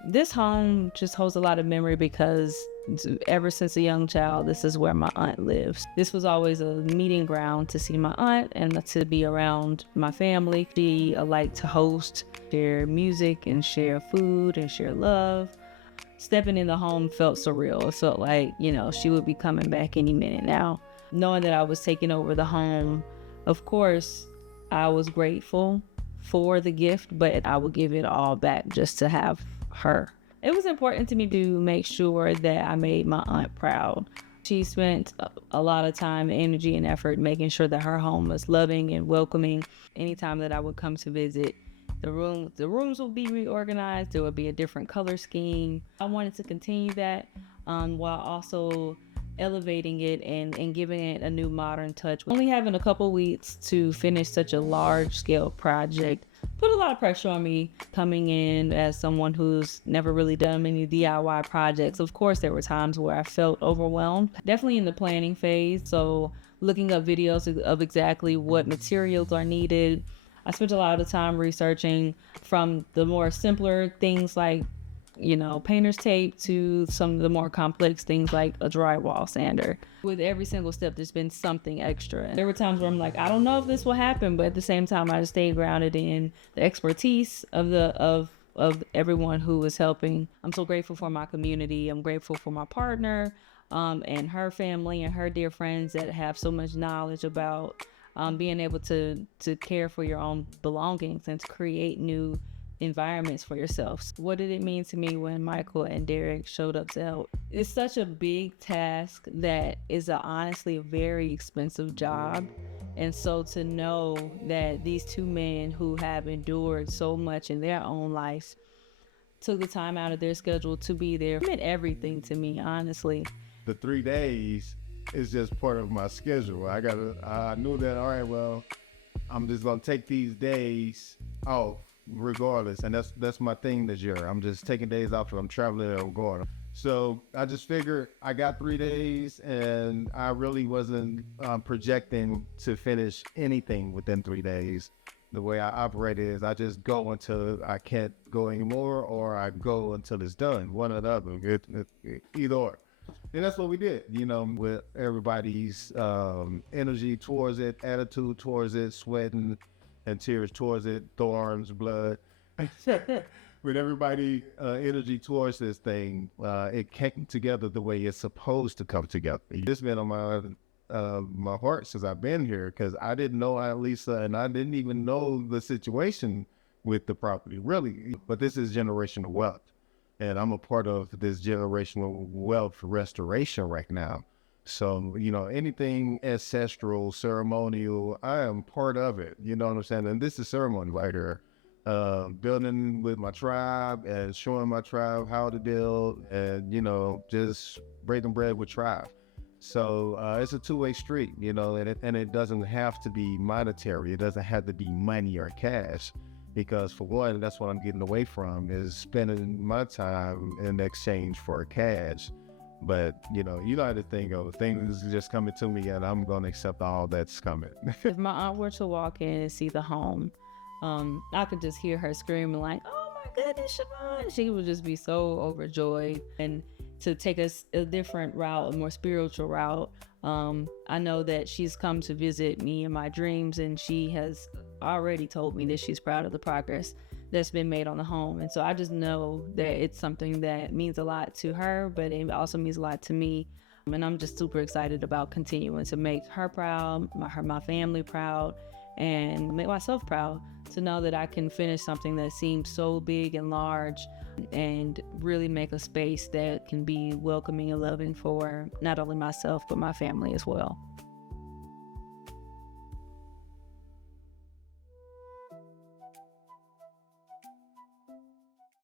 This home just holds a lot of memory because ever since a young child, this is where my aunt lives. This was always a meeting ground to see my aunt and to be around my family. She liked to host, share music and share food and share love. Stepping in the home felt surreal. It felt like, she would be coming back any minute now. Knowing that I was taking over the home, of course, I was grateful for the gift, but I would give it all back just to have her. It was important to me to make sure that I made my aunt proud. She spent a lot of time, energy, and effort making sure that her home was loving and welcoming. Anytime that I would come to visit, the rooms would be reorganized. There would be a different color scheme. I wanted to continue that while also elevating it and giving it a new modern touch. Only having a couple weeks to finish such a large scale project put a lot of pressure on me, coming in as someone who's never really done many DIY projects. Of course, there were times where I felt overwhelmed, definitely in the planning phase. So looking up videos of exactly what materials are needed. I spent a lot of time researching from the more simpler things like painter's tape to some of the more complex things like a drywall sander. With every single step, there's been something extra. There were times where I'm like, I don't know if this will happen, but at the same time, I just stayed grounded in the expertise of everyone who was helping. I'm so grateful for my community. I'm grateful for my partner and her family and her dear friends that have so much knowledge about being able to care for your own belongings and to create new environments for yourselves. What did it mean to me when Michael and Derek showed up to help? It's such a big task that is honestly a very expensive job. And so to know that these two men who have endured so much in their own lives took the time out of their schedule to be there meant everything to me, honestly. The 3 days is just part of my schedule. I knew that, all right, well, I'm just gonna take these days off regardless, and that's my thing this year. I'm just taking days off, and I'm traveling or going. So I just figured I got 3 days, and I really wasn't projecting to finish anything within 3 days. The way I operate is I just go until I can't go anymore, or I go until it's done. One or the other, either or. And that's what we did, with everybody's energy towards it, attitude towards it, sweating and tears towards it, thorns, blood. With everybody energy towards this thing, it came together the way it's supposed to come together. It's been on my heart since I've been here, because I didn't know Aunt Lisa, and I didn't even know the situation with the property, really. But this is generational wealth, and I'm a part of this generational wealth restoration right now. So, anything ancestral, ceremonial, I am part of it. You know what I'm saying? And this is ceremony right here. Building with my tribe and showing my tribe how to build and, just breaking bread with tribe. So it's a two-way street, and it doesn't have to be monetary. It doesn't have to be money or cash. Because for one, that's what I'm getting away from, is spending my time in exchange for cash. But, you know how to think of things just coming to me, and I'm going to accept all that's coming. If my aunt were to walk in and see the home, I could just hear her screaming like, "Oh my goodness, Siobhan!" She would just be so overjoyed. And to take us a different route, a more spiritual route, I know that she's come to visit me in my dreams, and she has already told me that she's proud of the progress that's been made on the home. And so I just know that it's something that means a lot to her, but it also means a lot to me. And I'm just super excited about continuing to make her proud, my family proud, and make myself proud to know that I can finish something that seems so big and large and really make a space that can be welcoming and loving for not only myself, but my family as well.